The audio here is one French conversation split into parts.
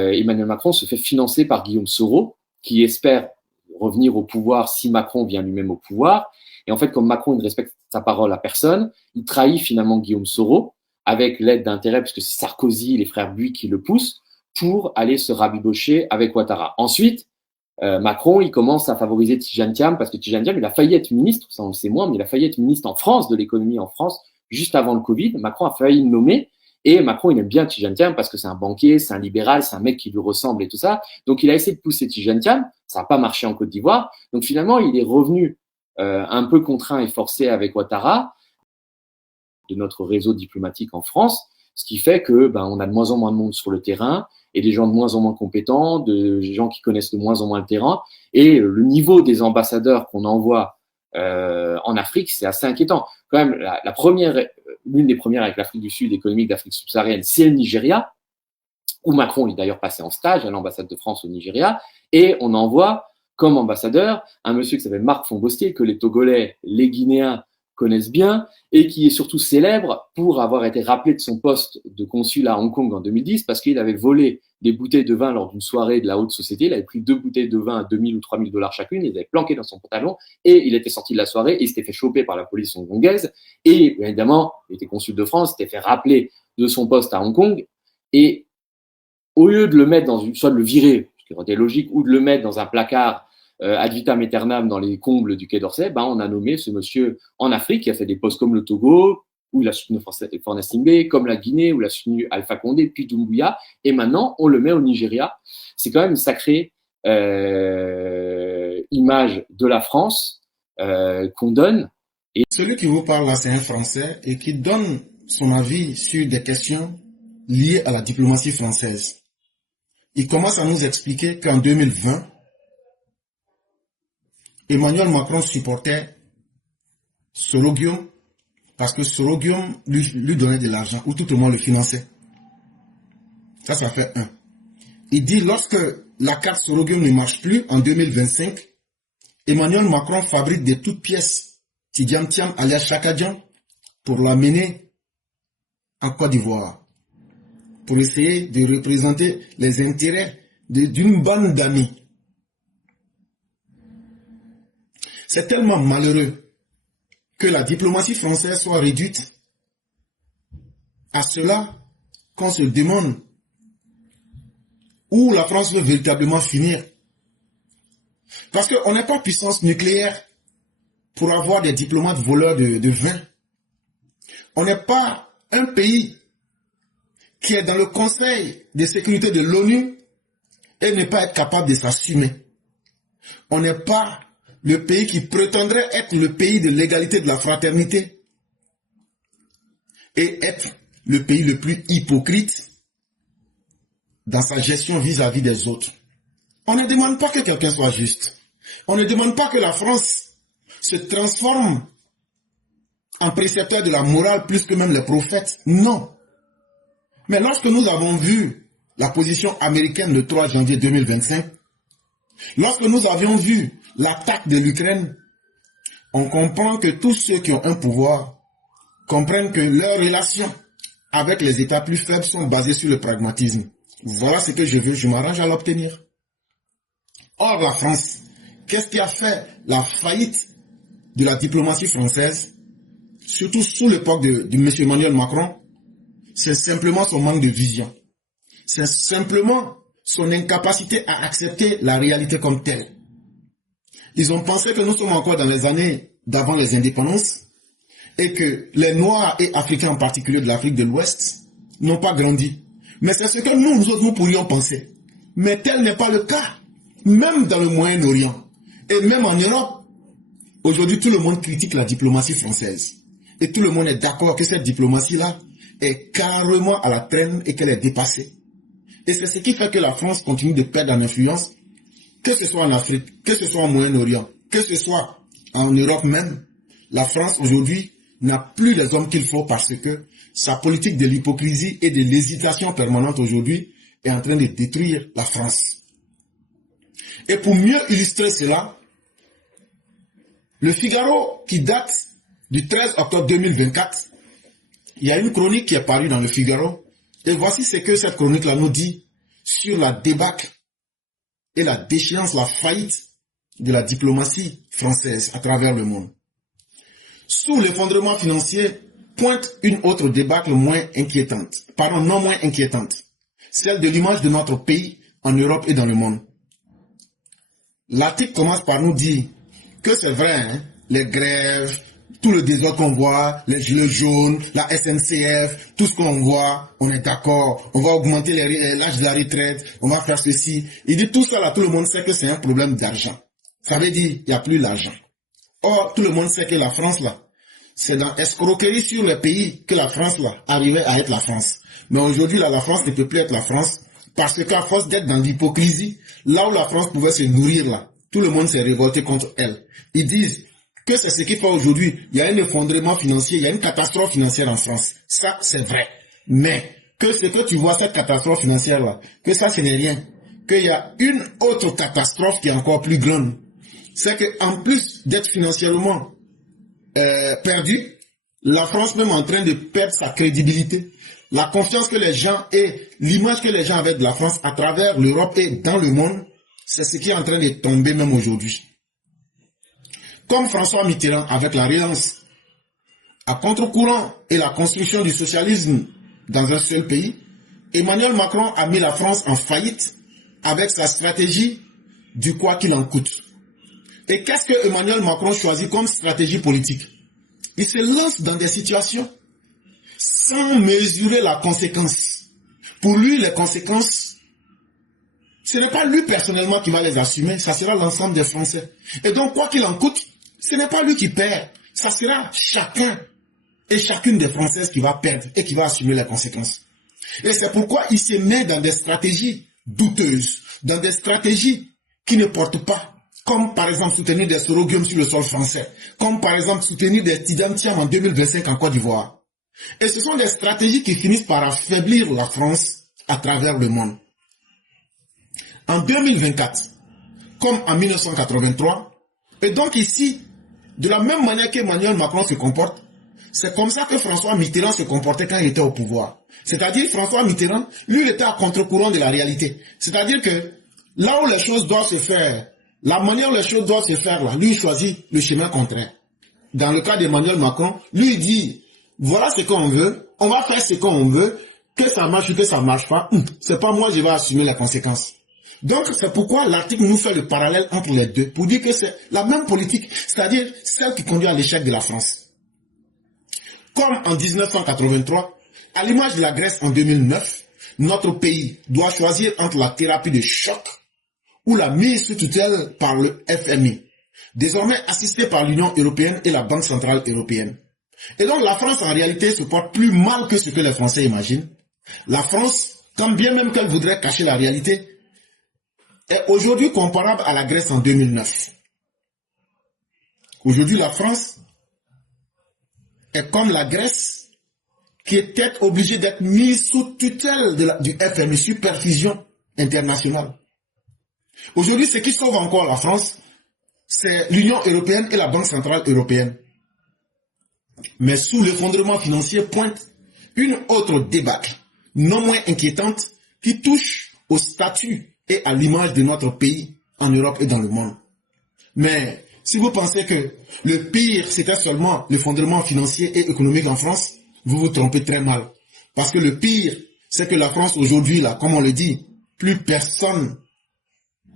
Emmanuel Macron se fait financer par Guillaume Soro, qui espère revenir au pouvoir si Macron vient lui-même au pouvoir. Et en fait, comme Macron ne respecte sa parole à personne, il trahit finalement Guillaume Soro avec l'aide d'intérêt, parce que c'est Sarkozy et les frères Buis qui le poussent, pour aller se rabibocher avec Ouattara. Ensuite, Macron, il commence à favoriser Tidjane Thiam, parce que Tidjane Thiam, il a failli être ministre, ça on le sait moins, mais il a failli être ministre en France, de l'économie en France, juste avant le Covid. Macron a failli le nommer, et Macron, il aime bien Tidjane Thiam parce que c'est un banquier, c'est un libéral, c'est un mec qui lui ressemble et tout ça. Donc, il a essayé de pousser Tidjane Thiam, ça n'a pas marché en Côte d'Ivoire. Donc, finalement, il est revenu un peu contraint et forcé avec Ouattara, de notre réseau diplomatique en France, ce qui fait que on a de moins en moins de monde sur le terrain et des gens de moins en moins compétents, des gens qui connaissent de moins en moins le terrain. Et le niveau des ambassadeurs qu'on envoie en Afrique, c'est assez inquiétant. Quand même, l'une des premières avec l'Afrique du Sud, économique d'Afrique subsaharienne, c'est le Nigeria, où Macron est d'ailleurs passé en stage à l'ambassade de France au Nigeria, et on envoie comme ambassadeur un monsieur qui s'appelle Marc Fonbostier, que les Togolais, les Guinéens connaissent bien, et qui est surtout célèbre pour avoir été rappelé de son poste de consul à Hong Kong en 2010, parce qu'il avait volé des bouteilles de vin lors d'une soirée de la haute société. Il avait pris 2 bouteilles de vin à 2000 ou 3000 $ chacune, il les avait planquées dans son pantalon, et il était sorti de la soirée, et il s'était fait choper par la police hongkongaise, et évidemment, il était consul de France, il s'était fait rappeler de son poste à Hong Kong, et au lieu de le mettre soit de le virer, ce qui aurait été logique, ou de le mettre dans un placard ad vitam aeternam dans les combles du Quai d'Orsay, on a nommé ce monsieur en Afrique qui a fait des postes comme le Togo, où il a soutenu Fornas Ingbe, comme la Guinée, où il a soutenu Alpha Condé, puis Doumbouya, et maintenant on le met au Nigeria. C'est quand même une sacrée image de la France qu'on donne. Et celui qui vous parle là, c'est un Français et qui donne son avis sur des questions liées à la diplomatie française. Il commence à nous expliquer qu'en 2020, Emmanuel Macron supportait Soro Guillaume parce que Soro Guillaume lui donnait de l'argent, ou tout au moins le finançait. Ça fait un. Il dit, lorsque la carte Soro Guillaume ne marche plus en 2025, Emmanuel Macron fabrique des toutes pièces Tidjane Thiam alias Chakadjan pour l'amener en Côte d'Ivoire, pour essayer de représenter les intérêts d'une bande d'amis. C'est tellement malheureux que la diplomatie française soit réduite à cela qu'on se demande où la France veut véritablement finir. Parce qu'on n'est pas puissance nucléaire pour avoir des diplomates voleurs de vin. On n'est pas un pays qui est dans le Conseil de sécurité de l'ONU et ne pas être capable de s'assumer. On n'est pas le pays qui prétendrait être le pays de l'égalité, de la fraternité, et être le pays le plus hypocrite dans sa gestion vis-à-vis des autres. On ne demande pas que quelqu'un soit juste. On ne demande pas que la France se transforme en précepteur de la morale plus que même les prophètes. Non. Mais lorsque nous avons vu la position américaine le 3 janvier 2025, lorsque nous avions vu l'attaque de l'Ukraine, on comprend que tous ceux qui ont un pouvoir comprennent que leurs relations avec les États plus faibles sont basées sur le pragmatisme. Voilà ce que je veux, je m'arrange à l'obtenir. Or, la France, qu'est-ce qui a fait la faillite de la diplomatie française, surtout sous l'époque de M. Emmanuel Macron? C'est simplement son manque de vision. C'est simplement son incapacité à accepter la réalité comme telle. Ils ont pensé que nous sommes encore dans les années d'avant les indépendances et que les Noirs et Africains en particulier de l'Afrique de l'Ouest n'ont pas grandi. Mais c'est ce que nous pourrions penser. Mais tel n'est pas le cas. Même dans le Moyen-Orient et même en Europe, aujourd'hui tout le monde critique la diplomatie française. Et tout le monde est d'accord que cette diplomatie-là est carrément à la traîne et qu'elle est dépassée. Et c'est ce qui fait que la France continue de perdre en influence, que ce soit en Afrique, que ce soit au Moyen-Orient, que ce soit en Europe même. La France aujourd'hui n'a plus les hommes qu'il faut parce que sa politique de l'hypocrisie et de l'hésitation permanente aujourd'hui est en train de détruire la France. Et pour mieux illustrer cela, le Figaro qui date du 13 octobre 2024, il y a une chronique qui est parue dans le Figaro et voici ce que cette chronique-là nous dit sur la débâcle et la déchéance, la faillite de la diplomatie française à travers le monde. Sous l'effondrement financier pointe une autre débâcle moins inquiétante, non moins inquiétante, celle de l'image de notre pays en Europe et dans le monde. L'article commence par nous dire que c'est vrai, hein, les grèves, tout le désordre qu'on voit, les gilets jaunes, la SNCF, tout ce qu'on voit, on est d'accord, on va augmenter l'âge de la retraite, on va faire ceci. Il dit tout ça là, tout le monde sait que c'est un problème d'argent. Ça veut dire qu'il n'y a plus l'argent. Or, tout le monde sait que la France là, c'est dans escroquerie sur les pays que la France là arrivait à être la France. Mais aujourd'hui là, la France ne peut plus être la France parce qu'à force d'être dans l'hypocrisie, là où la France pouvait se nourrir là, tout le monde s'est révolté contre elle. Ils disent que c'est ce qui fait aujourd'hui, il y a un effondrement financier, il y a une catastrophe financière en France. Ça, c'est vrai. Mais que ce que tu vois, cette catastrophe financière là, que ça, ce n'est rien. Qu'il y a une autre catastrophe qui est encore plus grande. C'est qu'en plus d'être financièrement perdue, la France même est en train de perdre sa crédibilité. La confiance que les gens et l'image que les gens avaient de la France à travers l'Europe et dans le monde, c'est ce qui est en train de tomber même aujourd'hui. Comme François Mitterrand avec la relance à contre-courant et la construction du socialisme dans un seul pays, Emmanuel Macron a mis la France en faillite avec sa stratégie du quoi qu'il en coûte. Et qu'est-ce que Emmanuel Macron choisit comme stratégie politique? Il se lance dans des situations sans mesurer la conséquence. Pour lui, les conséquences, ce n'est pas lui personnellement qui va les assumer, ça sera l'ensemble des Français. Et donc, quoi qu'il en coûte, ce n'est pas lui qui perd, ça sera chacun et chacune des Françaises qui va perdre et qui va assumer les conséquences. Et c'est pourquoi il se met dans des stratégies douteuses, dans des stratégies qui ne portent pas, comme par exemple soutenir des Soroguem sur le sol français, comme par exemple soutenir des Tidam-Tiam en 2025 en Côte d'Ivoire. Et ce sont des stratégies qui finissent par affaiblir la France à travers le monde. En 2024, comme en 1983, et donc ici, de la même manière qu'Emmanuel Macron se comporte, c'est comme ça que François Mitterrand se comportait quand il était au pouvoir. C'est-à-dire François Mitterrand, lui, il était à contre-courant de la réalité. C'est-à-dire que là où les choses doivent se faire, la manière où les choses doivent se faire, là, lui, il choisit le chemin contraire. Dans le cas d'Emmanuel Macron, lui, il dit, voilà ce qu'on veut, on va faire ce qu'on veut, que ça marche ou que ça marche pas, c'est pas moi, je vais assumer les conséquences. Donc, c'est pourquoi l'article nous fait le parallèle entre les deux, pour dire que c'est la même politique, c'est-à-dire celle qui conduit à l'échec de la France. Comme en 1983, à l'image de la Grèce en 2009, notre pays doit choisir entre la thérapie de choc ou la mise sous tutelle par le FMI, désormais assisté par l'Union européenne et la Banque centrale européenne. Et donc la France en réalité se porte plus mal que ce que les Français imaginent. La France, quand bien même qu'elle voudrait cacher la réalité, est aujourd'hui comparable à la Grèce en 2009. Aujourd'hui, la France est comme la Grèce qui était obligée d'être mise sous tutelle du FMI, supervision internationale. Aujourd'hui, ce qui sauve encore la France, c'est l'Union européenne et la Banque centrale européenne. Mais sous l'effondrement financier pointe une autre débâcle, non moins inquiétante, qui touche au statut et à l'image de notre pays en Europe et dans le monde. Mais si vous pensez que le pire, c'était seulement l'effondrement financier et économique en France, vous vous trompez très mal. Parce que le pire, c'est que la France aujourd'hui, là, comme on le dit, plus personne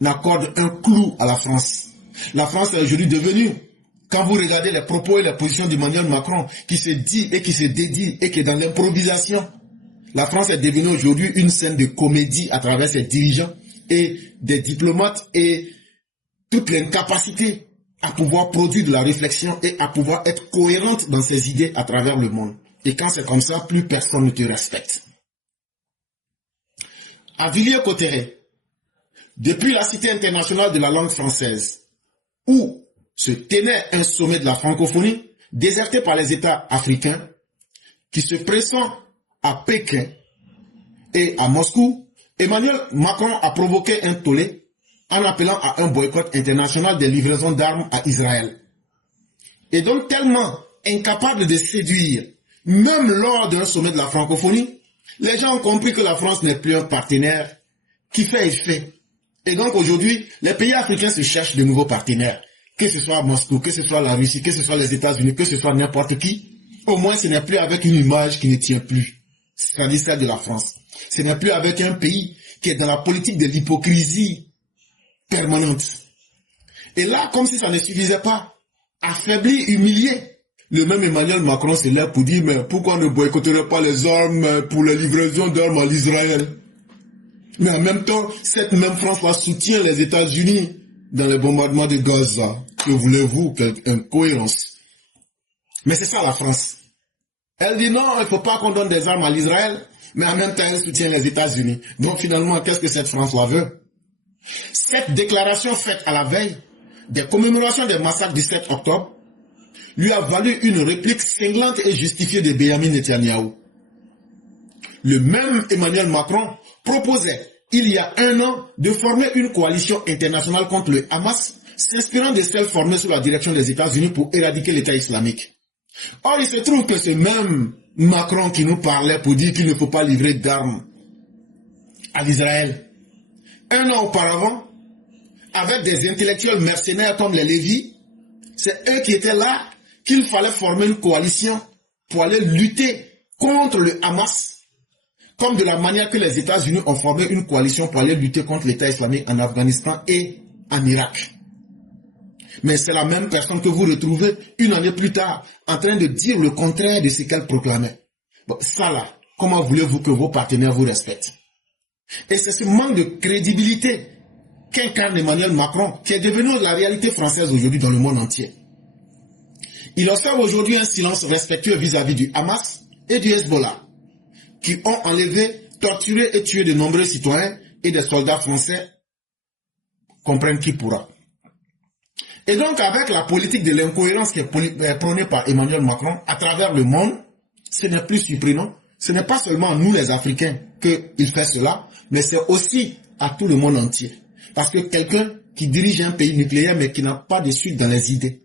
n'accorde un clou à la France. La France est aujourd'hui devenue, quand vous regardez les propos et les positions d'Emmanuel Macron, qui se dit et qui se dédie et qui est dans l'improvisation, la France est devenue aujourd'hui une scène de comédie à travers ses dirigeants et des diplomates et toute l'incapacité à pouvoir produire de la réflexion et à pouvoir être cohérente dans ses idées à travers le monde. Et quand c'est comme ça, plus personne ne te respecte. À Villiers-Cotterêts, depuis la Cité internationale de la langue française, où se tenait un sommet de la francophonie, déserté par les États africains, qui se pressent à Pékin et à Moscou, Emmanuel Macron a provoqué un tollé en appelant à un boycott international des livraisons d'armes à Israël. Et donc tellement incapable de séduire, même lors d'un sommet de la francophonie, les gens ont compris que la France n'est plus un partenaire qui fait effet. Et donc aujourd'hui, les pays africains se cherchent de nouveaux partenaires. Que ce soit Moscou, que ce soit la Russie, que ce soit les États-Unis, que ce soit n'importe qui. Au moins, ce n'est plus avec une image qui ne tient plus. C'est-à-dire celle de la France. Ce n'est plus avec un pays qui est dans la politique de l'hypocrisie permanente. Et là, comme si ça ne suffisait pas, affaibli, humilié, le même Emmanuel Macron se lève pour dire, mais pourquoi ne boycotterait pas les armes pour la livraison d'armes à l'Israël? Mais en même temps, cette même France-là soutient les États-Unis dans les bombardements de Gaza. Que voulez-vous? Quelle incohérence. Mais c'est ça la France. Elle dit non, il ne faut pas qu'on donne des armes à l'Israël, mais en même temps, elle soutient les États-Unis. Donc finalement, qu'est-ce que cette France-là veut? Cette déclaration faite à la veille des commémorations des massacres du 7 octobre lui a valu une réplique cinglante et justifiée de Benjamin Netanyahou. Le même Emmanuel Macron proposait, il y a un an, de former une coalition internationale contre le Hamas, s'inspirant de celle formée sous la direction des États-Unis pour éradiquer l'État islamique. Or, il se trouve que ce même Macron qui nous parlait pour dire qu'il ne faut pas livrer d'armes à l'Israël, un an auparavant, avec des intellectuels mercenaires comme les Lévis, c'est eux qui étaient là qu'il fallait former une coalition pour aller lutter contre le Hamas, comme de la manière que les États-Unis ont formé une coalition pour aller lutter contre l'État islamique en Afghanistan et en Irak. Mais c'est la même personne que vous retrouvez une année plus tard en train de dire le contraire de ce qu'elle proclamait. Bon, ça là, comment voulez-vous que vos partenaires vous respectent? Et c'est ce manque de crédibilité qu'incarne Emmanuel Macron qui est devenu la réalité française aujourd'hui dans le monde entier. Il observe aujourd'hui un silence respectueux vis-à-vis du Hamas et du Hezbollah, qui ont enlevé, torturé et tué de nombreux citoyens et des soldats français, comprenne qui pourra. Et donc, avec la politique de l'incohérence qui est prônée par Emmanuel Macron à travers le monde, ce n'est plus surprenant. Ce n'est pas seulement nous les Africains qu'il fait cela, mais c'est aussi à tout le monde entier. Parce que quelqu'un qui dirige un pays nucléaire mais qui n'a pas de suite dans les idées.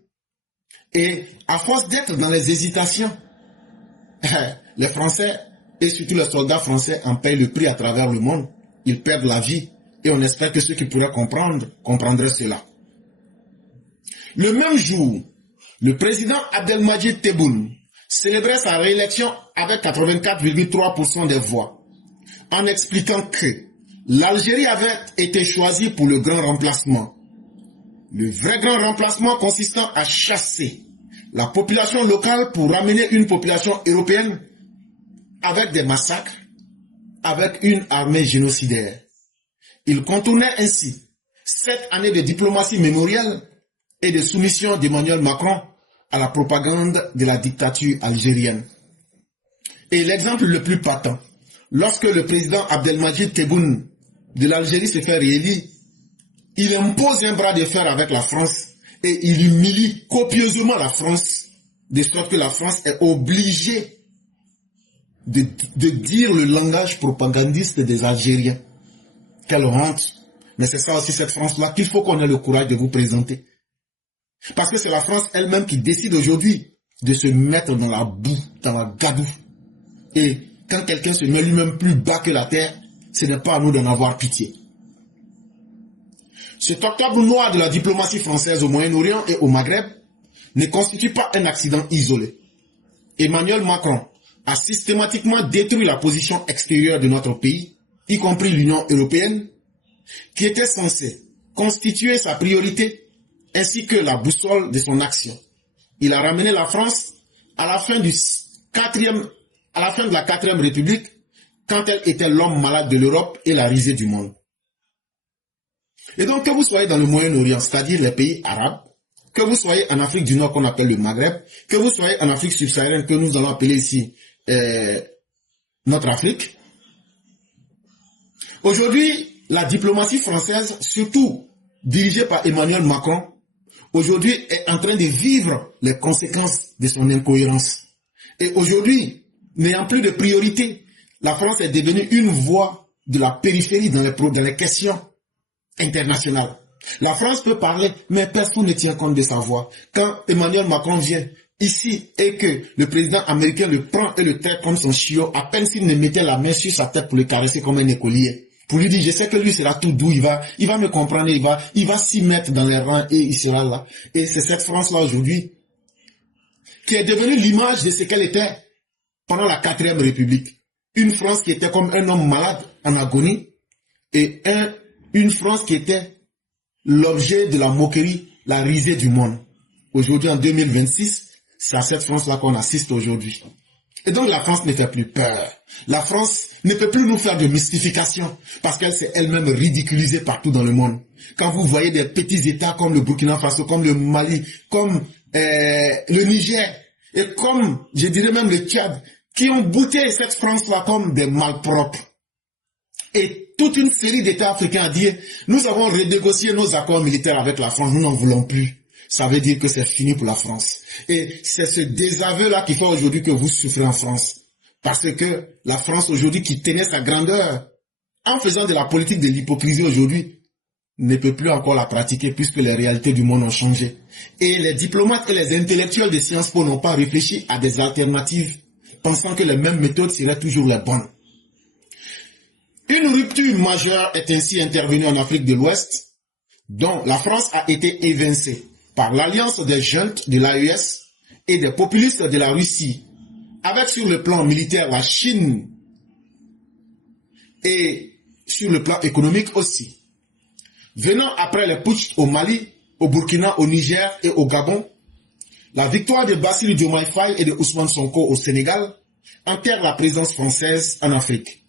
Et à force d'être dans les hésitations, les Français et surtout les soldats français en payent le prix à travers le monde. Ils perdent la vie et on espère que ceux qui pourraient comprendre, comprendraient cela. Le même jour, le président Abdelmadjid Tebboune célébrait sa réélection avec 84,3% des voix, en expliquant que l'Algérie avait été choisie pour le grand remplacement. Le vrai grand remplacement consistant à chasser la population locale pour ramener une population européenne avec des massacres, avec une armée génocidaire. Il contournait ainsi 7 années de diplomatie mémorielle et de soumission d'Emmanuel Macron à la propagande de la dictature algérienne. Et l'exemple le plus patent, lorsque le président Abdelmadjid Tebboune de l'Algérie se fait réélire, il impose un bras de fer avec la France et il humilie copieusement la France, de sorte que la France est obligée de dire le langage propagandiste des Algériens. Quelle honte! Mais c'est ça aussi cette France-là qu'il faut qu'on ait le courage de vous présenter. Parce que c'est la France elle-même qui décide aujourd'hui de se mettre dans la boue, dans la gadoue. Et quand quelqu'un se met lui-même plus bas que la terre, ce n'est pas à nous d'en avoir pitié. Cet octobre noir de la diplomatie française au Moyen-Orient et au Maghreb ne constitue pas un accident isolé. Emmanuel Macron a systématiquement détruit la position extérieure de notre pays, y compris l'Union européenne, qui était censée constituer sa priorité ainsi que la boussole de son action. Il a ramené la France à la fin de la 4e République, quand elle était l'homme malade de l'Europe et la risée du monde. Et donc, que vous soyez dans le Moyen-Orient, c'est-à-dire les pays arabes, que vous soyez en Afrique du Nord qu'on appelle le Maghreb, que vous soyez en Afrique subsaharienne que nous allons appeler ici notre Afrique, aujourd'hui, la diplomatie française, surtout dirigée par Emmanuel Macron, aujourd'hui est en train de vivre les conséquences de son incohérence. Et aujourd'hui, n'ayant plus de priorité, la France est devenue une voix de la périphérie dans les questions internationales. La France peut parler, mais personne ne tient compte de sa voix. Quand Emmanuel Macron vient ici et que le président américain le prend et le traite comme son chiot, à peine s'il ne mettait la main sur sa tête pour le caresser comme un écolier, pour lui dire, je sais que lui sera tout doux, il va me comprendre, il va s'y mettre dans les rangs et il sera là. Et c'est cette France-là aujourd'hui qui est devenue l'image de ce qu'elle était pendant la 4e République. Une France qui était comme un homme malade en agonie et une France qui était l'objet de la moquerie, la risée du monde. Aujourd'hui, en 2026, c'est à cette France-là qu'on assiste aujourd'hui. Et donc la France ne fait plus peur. La France ne peut plus nous faire de mystification parce qu'elle s'est elle-même ridiculisée partout dans le monde. Quand vous voyez des petits États comme le Burkina Faso, comme le Mali, comme le Niger et comme, je dirais même le Tchad, qui ont bouté cette France-là comme des malpropres. Et toute une série d'États africains a dit, nous avons renégocié nos accords militaires avec la France, nous n'en voulons plus. Ça veut dire que c'est fini pour la France. Et c'est ce désaveu-là qui fait aujourd'hui que vous souffrez en France. Parce que la France aujourd'hui qui tenait sa grandeur, en faisant de la politique de l'hypocrisie aujourd'hui, ne peut plus encore la pratiquer puisque les réalités du monde ont changé. Et les diplomates et les intellectuels de Sciences Po n'ont pas réfléchi à des alternatives, pensant que les mêmes méthodes seraient toujours les bonnes. Une rupture majeure est ainsi intervenue en Afrique de l'Ouest, dont la France a été évincée par l'alliance des juntes de l'AES et des populistes de la Russie, avec sur le plan militaire la Chine et sur le plan économique aussi. Venant après les putschs au Mali, au Burkina, au Niger et au Gabon, la victoire de Bassirou Diomaye Faye et de Ousmane Sonko au Sénégal enterre la présence française en Afrique,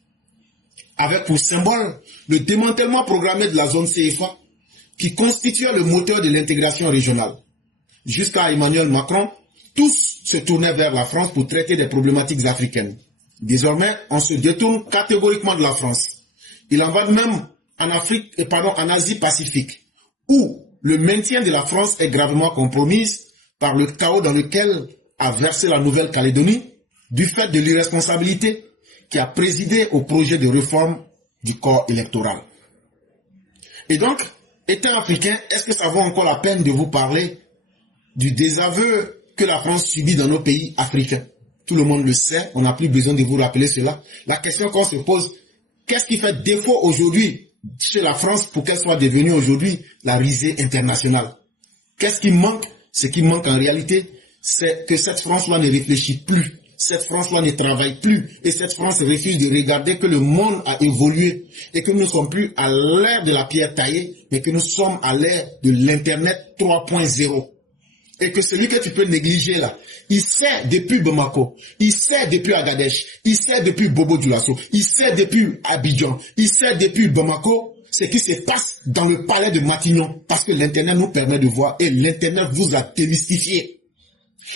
avec pour symbole le démantèlement programmé de la zone CFA, qui constituait le moteur de l'intégration régionale. Jusqu'à Emmanuel Macron, tous se tournaient vers la France pour traiter des problématiques africaines. Désormais, on se détourne catégoriquement de la France. Il en va de même en Asie-Pacifique, où le maintien de la France est gravement compromis par le chaos dans lequel a versé la Nouvelle-Calédonie, du fait de l'irresponsabilité qui a présidé au projet de réforme du corps électoral. Et donc, étant africain, est-ce que ça vaut encore la peine de vous parler du désaveu que la France subit dans nos pays africains? Tout le monde le sait, on n'a plus besoin de vous rappeler cela. La question qu'on se pose, qu'est-ce qui fait défaut aujourd'hui chez la France pour qu'elle soit devenue aujourd'hui la risée internationale? Qu'est-ce qui manque? Ce qui manque en réalité, c'est que cette France-là ne réfléchit plus. Cette France-là ne travaille plus et cette France refuse de regarder que le monde a évolué et que nous ne sommes plus à l'ère de la pierre taillée, mais que nous sommes à l'ère de l'Internet 3.0. Et que celui que tu peux négliger là, il sait depuis Bamako, il sait depuis Agadez, il sait depuis Bobo Dioulasso, il sait depuis Abidjan, il sait depuis Bamako ce qui se passe dans le palais de Matignon, parce que l'Internet nous permet de voir et l'Internet vous a démystifié.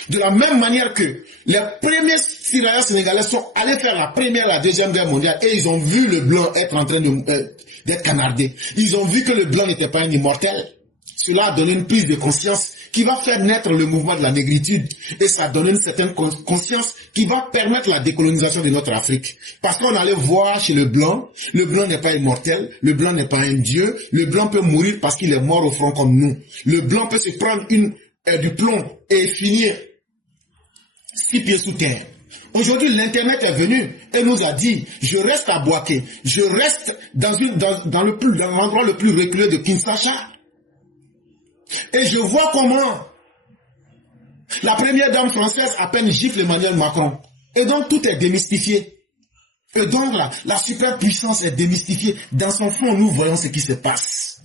De la même manière que les premiers citoyens sénégalais sont allés faire la première et la deuxième guerre mondiale et ils ont vu le blanc être en train d'être canardé. Ils ont vu que le blanc n'était pas un immortel. Cela a donné une prise de conscience qui va faire naître le mouvement de la négritude et ça a donné une certaine conscience qui va permettre la décolonisation de notre Afrique. Parce qu'on allait voir chez le blanc n'est pas immortel, le blanc n'est pas un dieu, le blanc peut mourir parce qu'il est mort au front comme nous. Le blanc peut se prendre du plomb et finir 6 pieds sous terre. Aujourd'hui, l'Internet est venu et nous a dit, je reste à Bouaké, je reste dans l'endroit le plus reculé de Kinshasa. Et je vois comment la première dame française à peine gifle Emmanuel Macron. Et donc tout est démystifié. Et donc la superpuissance est démystifiée. Dans son fond, nous voyons ce qui se passe.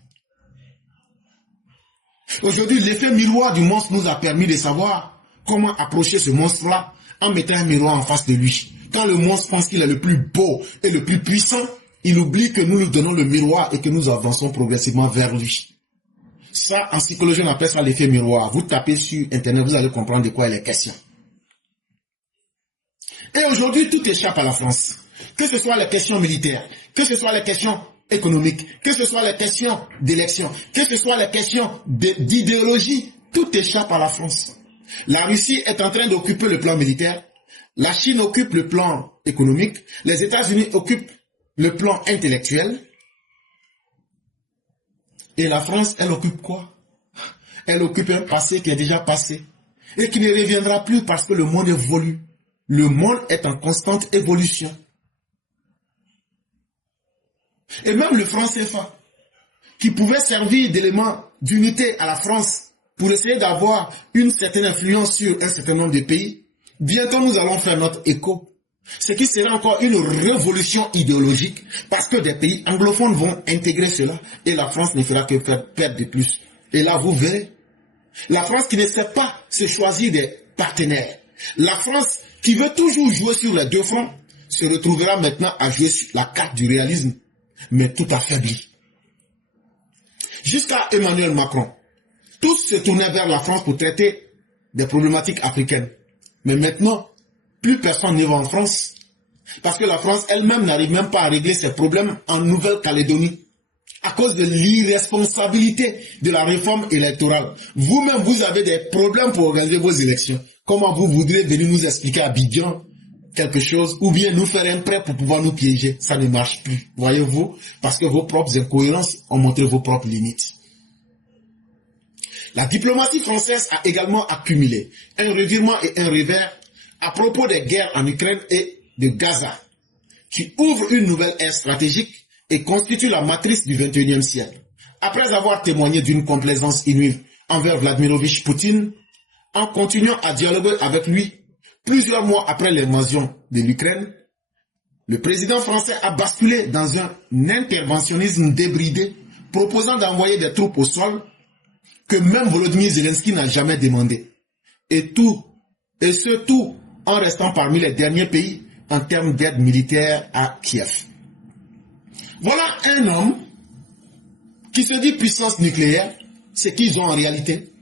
Aujourd'hui, l'effet miroir du monstre nous a permis de savoir comment approcher ce monstre-là en mettant un miroir en face de lui. Quand le monstre pense qu'il est le plus beau et le plus puissant, il oublie que nous lui donnons le miroir et que nous avançons progressivement vers lui. Ça, en psychologie, on appelle ça l'effet miroir. Vous tapez sur Internet, vous allez comprendre de quoi il est question. Et aujourd'hui, tout échappe à la France. Que ce soit les questions militaires, que ce soit les questions économiques, que ce soit les questions d'élection, que ce soit les questions d'idéologie, tout échappe à la France. La Russie est en train d'occuper le plan militaire, la Chine occupe le plan économique, les États-Unis occupent le plan intellectuel, et la France, elle occupe quoi? Elle occupe un passé qui est déjà passé et qui ne reviendra plus parce que le monde évolue. Le monde est en constante évolution. Et même le franc CFA, qui pouvait servir d'élément d'unité à la France pour essayer d'avoir une certaine influence sur un certain nombre de pays, bientôt nous allons faire notre écho. Ce qui sera encore une révolution idéologique parce que des pays anglophones vont intégrer cela et la France ne fera que faire perdre de plus. Et là, vous verrez, la France qui ne sait pas se choisir des partenaires, la France qui veut toujours jouer sur les deux fronts, se retrouvera maintenant à jouer sur la carte du réalisme, mais tout affaibli. Jusqu'à Emmanuel Macron, tous se tournaient vers la France pour traiter des problématiques africaines. Mais maintenant, plus personne ne va en France. Parce que la France elle-même n'arrive même pas à régler ses problèmes en Nouvelle-Calédonie. À cause de l'irresponsabilité de la réforme électorale. Vous-même, vous avez des problèmes pour organiser vos élections. Comment vous voudrez venir nous expliquer à Abidjan quelque chose ou bien nous faire un prêt pour pouvoir nous piéger? Ça ne marche plus, voyez-vous, parce que vos propres incohérences ont montré vos propres limites. La diplomatie française a également accumulé un revirement et un revers à propos des guerres en Ukraine et de Gaza, qui ouvrent une nouvelle ère stratégique et constitue la matrice du XXIe siècle. Après avoir témoigné d'une complaisance inouïe envers Vladimirovitch Poutine, en continuant à dialoguer avec lui, plusieurs mois après l'invasion de l'Ukraine, le président français a basculé dans un interventionnisme débridé, proposant d'envoyer des troupes au sol que même Volodymyr Zelensky n'a jamais demandé. Et ce tout en restant parmi les derniers pays en termes d'aide militaire à Kiev. Voilà un homme qui se dit puissance nucléaire, c'est qu'ils ont en réalité.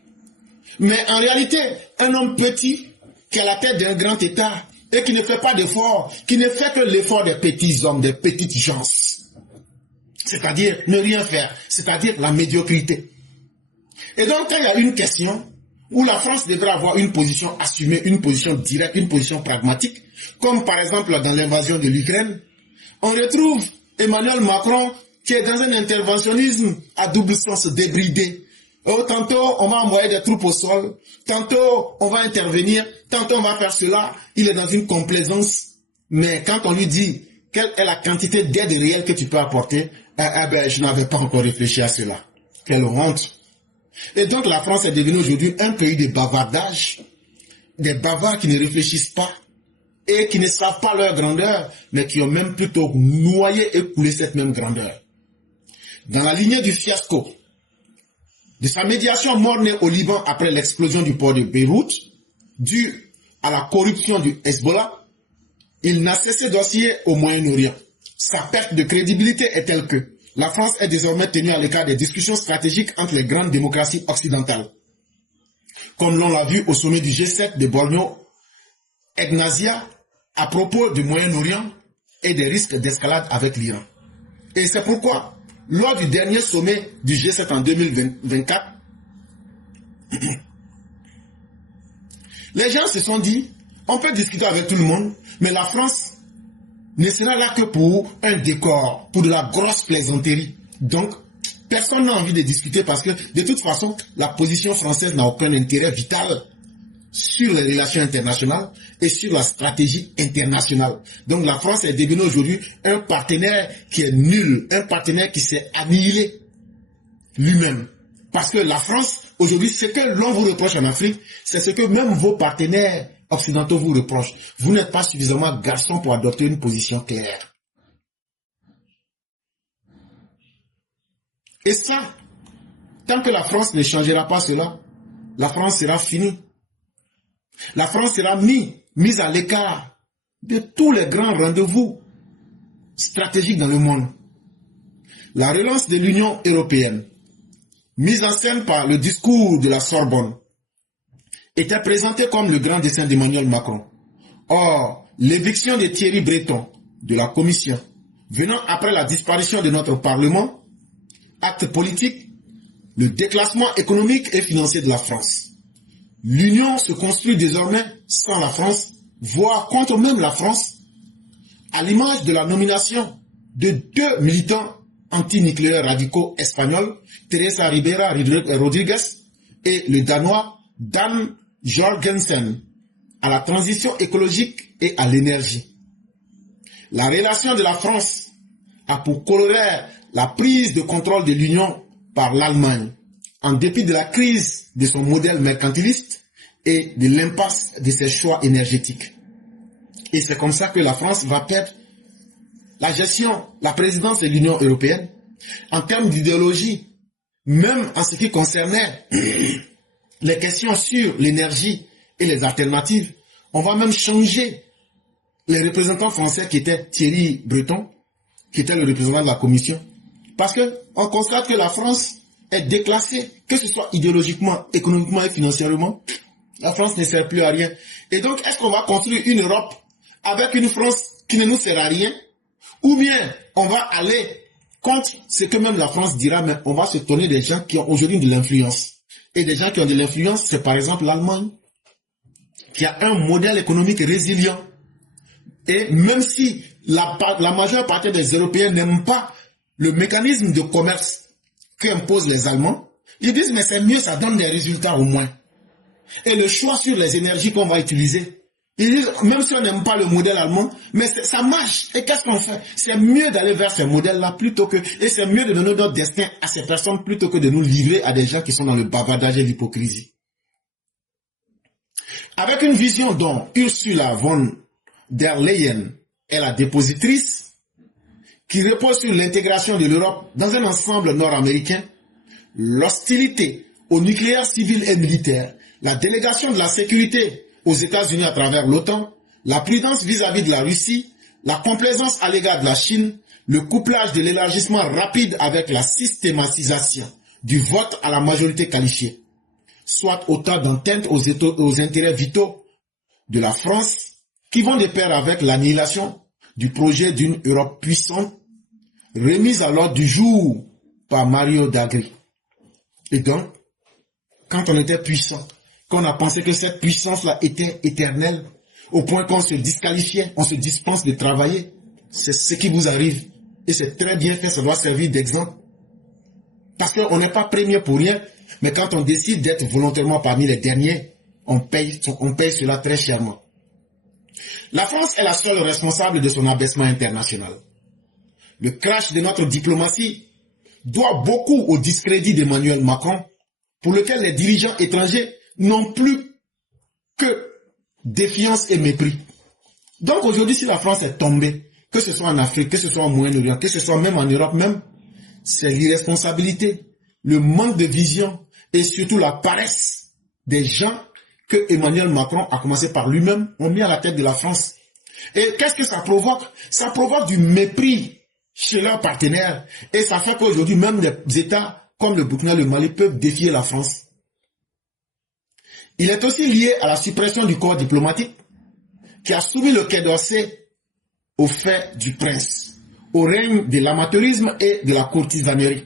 Mais en réalité, un homme petit qui a la tête d'un grand État et qui ne fait pas d'effort, qui ne fait que l'effort des petits hommes, des petites gens. C'est-à-dire ne rien faire, c'est-à-dire la médiocrité. Et donc, quand il y a une question où la France devrait avoir une position assumée, une position directe, une position pragmatique, comme par exemple dans l'invasion de l'Ukraine, on retrouve Emmanuel Macron qui est dans un interventionnisme à double sens débridé. Tantôt, on va envoyer des troupes au sol, tantôt, on va intervenir, tantôt, on va faire cela. Il est dans une complaisance. Mais quand on lui dit quelle est la quantité d'aide réelle que tu peux apporter, je n'avais pas encore réfléchi à cela. Quelle honte. Et donc, la France est devenue aujourd'hui un pays de bavardage, des bavards qui ne réfléchissent pas et qui ne savent pas leur grandeur, mais qui ont même plutôt noyé et coulé cette même grandeur. Dans la lignée du fiasco, de sa médiation mornée au Liban après l'explosion du port de Beyrouth, due à la corruption du Hezbollah, il n'a cessé d'osciller au Moyen-Orient. Sa perte de crédibilité est telle que la France est désormais tenue à l'écart des discussions stratégiques entre les grandes démocraties occidentales. Comme l'on l'a vu au sommet du G7 de Borno, Egnasia, à propos du Moyen-Orient et des risques d'escalade avec l'Iran. Et c'est pourquoi, lors du dernier sommet du G7 en 2024, les gens se sont dit, on peut discuter avec tout le monde, mais la France ne sera là que pour un décor, pour de la grosse plaisanterie. Donc, personne n'a envie de discuter parce que, de toute façon, la position française n'a aucun intérêt vital sur les relations internationales et sur la stratégie internationale. Donc, la France est devenue aujourd'hui un partenaire qui est nul, un partenaire qui s'est annihilé lui-même. Parce que la France, aujourd'hui, ce que l'on vous reproche en Afrique, c'est ce que même vos partenaires occidentaux vous reprochent. Vous n'êtes pas suffisamment garçon pour adopter une position claire. Et ça, tant que la France ne changera pas cela, la France sera finie. La France sera mise à l'écart de tous les grands rendez-vous stratégiques dans le monde. La relance de l'Union européenne, mise en scène par le discours de la Sorbonne, était présentée comme le grand dessein d'Emmanuel Macron. Or, l'éviction de Thierry Breton de la Commission, venant après la disparition de notre Parlement, acte politique, le déclassement économique et financier de la France. L'Union se construit désormais sans la France, voire contre même la France, à l'image de la nomination de 2 militants anti-nucléaires radicaux espagnols, Teresa Ribera Rodriguez et le Danois Dan Jorgensen, à la transition écologique et à l'énergie. La relation de la France a pour corollaire la prise de contrôle de l'Union par l'Allemagne, en dépit de la crise de son modèle mercantiliste et de l'impasse de ses choix énergétiques. Et c'est comme ça que la France va perdre la gestion, la présidence de l'Union européenne. En termes d'idéologie, même en ce qui concernait les questions sur l'énergie et les alternatives, on va même changer les représentants français qui étaient Thierry Breton, qui était le représentant de la Commission, parce qu'on constate que la France est déclassée, que ce soit idéologiquement, économiquement et financièrement. La France ne sert plus à rien. Et donc, est-ce qu'on va construire une Europe avec une France qui ne nous sert à rien, ou bien on va aller contre ce que même la France dira, mais on va se tourner des gens qui ont aujourd'hui de l'influence. Et des gens qui ont de l'influence, c'est par exemple l'Allemagne, qui a un modèle économique résilient. Et même si la majeure partie des Européens n'aiment pas le mécanisme de commerce qu'imposent les Allemands, ils disent, mais c'est mieux, ça donne des résultats au moins. Et le choix sur les énergies qu'on va utiliser, ils disent, même si on n'aime pas le modèle allemand, mais ça marche. Et qu'est-ce qu'on fait? C'est mieux d'aller vers ces modèles-là plutôt que, et c'est mieux de donner notre destin à ces personnes plutôt que de nous livrer à des gens qui sont dans le bavardage et l'hypocrisie. Avec une vision dont Ursula von der Leyen est la dépositrice, qui repose sur l'intégration de l'Europe dans un ensemble nord-américain, l'hostilité au nucléaire civil et militaire, la délégation de la sécurité aux États-Unis à travers l'OTAN, la prudence vis-à-vis de la Russie, la complaisance à l'égard de la Chine, le couplage de l'élargissement rapide avec la systématisation du vote à la majorité qualifiée, soit autant d'ententes aux intérêts vitaux de la France qui vont de pair avec l'annihilation du projet d'une Europe puissante remise à l'ordre du jour par Mario Draghi. Et donc, quand on était puissant, qu'on a pensé que cette puissance-là était éternelle, au point qu'on se disqualifiait, on se dispense de travailler, c'est ce qui vous arrive. Et c'est très bien fait, ça doit servir d'exemple. Parce qu'on n'est pas premier pour rien, mais quand on décide d'être volontairement parmi les derniers, on paye cela très chèrement. La France est la seule responsable de son abaissement international. Le crash de notre diplomatie doit beaucoup au discrédit d'Emmanuel Macron, pour lequel les dirigeants étrangers n'ont plus que défiance et mépris. Donc aujourd'hui, si la France est tombée, que ce soit en Afrique, que ce soit au Moyen-Orient, que ce soit même en Europe même, c'est l'irresponsabilité, le manque de vision et surtout la paresse des gens que Emmanuel Macron, a commencé par lui-même, ont mis à la tête de la France. Et qu'est-ce que ça provoque? Ça provoque du mépris chez leurs partenaires. Et ça fait qu'aujourd'hui, même les États comme le Burkina, le Mali peuvent défier la France. Il est aussi lié à la suppression du corps diplomatique qui a soumis le Quai d'Orsay au fait du prince, au règne de l'amateurisme et de la courtisanerie.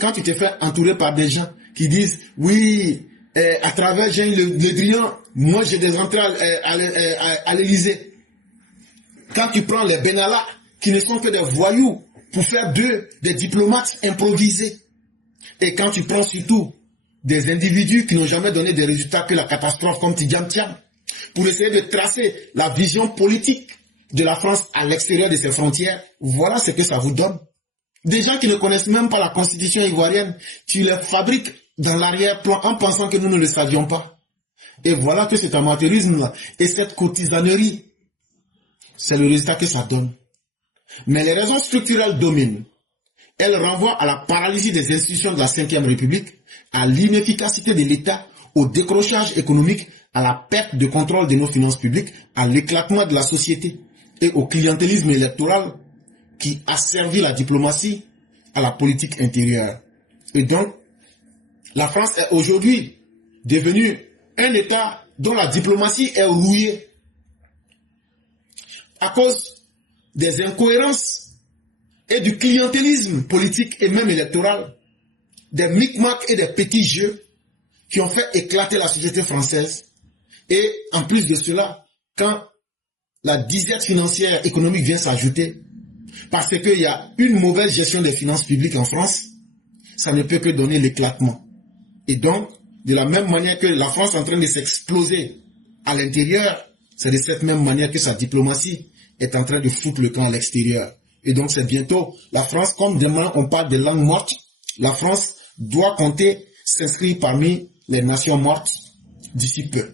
Quand tu te fais entourer par des gens qui disent « Oui, à travers Jean Le Drian, moi j'ai des entrées à l'Élysée. » Quand tu prends les Benalla, qui ne sont que des voyous, pour faire d'eux des diplomates improvisés. Et quand tu prends surtout des individus qui n'ont jamais donné des résultats que la catastrophe comme Tidjane Thiam, pour essayer de tracer la vision politique de la France à l'extérieur de ses frontières, voilà ce que ça vous donne. Des gens qui ne connaissent même pas la constitution ivoirienne, tu les fabriques dans l'arrière-plan en pensant que nous ne le savions pas. Et voilà que cet amateurisme-là et cette courtisanerie, c'est le résultat que ça donne. Mais les raisons structurelles dominent. Elles renvoient à la paralysie des institutions de la Ve République, à l'inefficacité de l'État, au décrochage économique, à la perte de contrôle de nos finances publiques, à l'éclatement de la société et au clientélisme électoral qui a servi la diplomatie à la politique intérieure. Et donc, la France est aujourd'hui devenue un État dont la diplomatie est rouillée à cause des incohérences et du clientélisme politique et même électoral, des micmacs et des petits jeux qui ont fait éclater la société française. Et en plus de cela, quand la disette financière économique vient s'ajouter, parce qu'il y a une mauvaise gestion des finances publiques en France, ça ne peut que donner l'éclatement. Et donc, de la même manière que la France est en train de s'exploser à l'intérieur, c'est de cette même manière que sa diplomatie est en train de foutre le camp à l'extérieur. Et donc c'est bientôt. La France, comme demain on parle de langue morte, la France doit compter s'inscrire parmi les nations mortes d'ici peu.